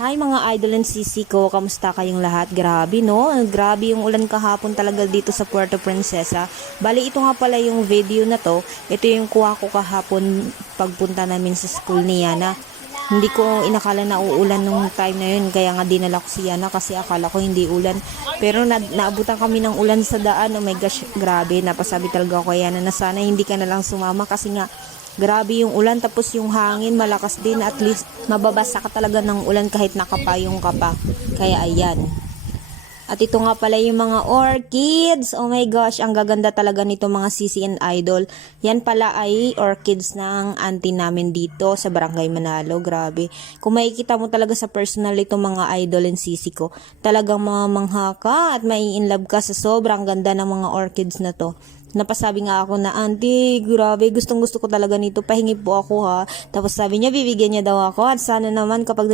Hi mga idol and sisi ko, kamusta kayong lahat? Grabe no, grabe yung ulan kahapon talaga dito sa Puerto Princesa. Bali ito nga pala yung video na to, ito yung kuha ko kahapon pagpunta namin sa school ni Yana. Hindi ko inakala na uulan nung time na yun, kaya nga dinala ko si Yana kasi akala ko hindi ulan. Pero naabutan kami ng ulan sa daan, oh my gosh, grabe, napasabi talaga ko kay Yana na sana hindi ka na lang sumama kasi nga grabe yung ulan, tapos yung hangin malakas din, at least mababasa ka talaga ng ulan kahit nakapayong ka pa. Kaya ayan. At ito nga pala yung mga orchids. Oh my gosh, ang gaganda talaga nito mga sisi and idol. Yan pala ay orchids ng auntie namin dito sa Barangay Manalo. Grabe. Kung makikita mo talaga sa personal ito mga idol and sisi ko, talagang mamangha ka at mai-inlove ka sa sobrang ganda ng mga orchids na to. Napasabi nga ako na, auntie, grabe, gustong gusto ko talaga nito, pahingi po ako ha. Tapos sabi niya, bibigyan niya daw ako, at sana naman kapag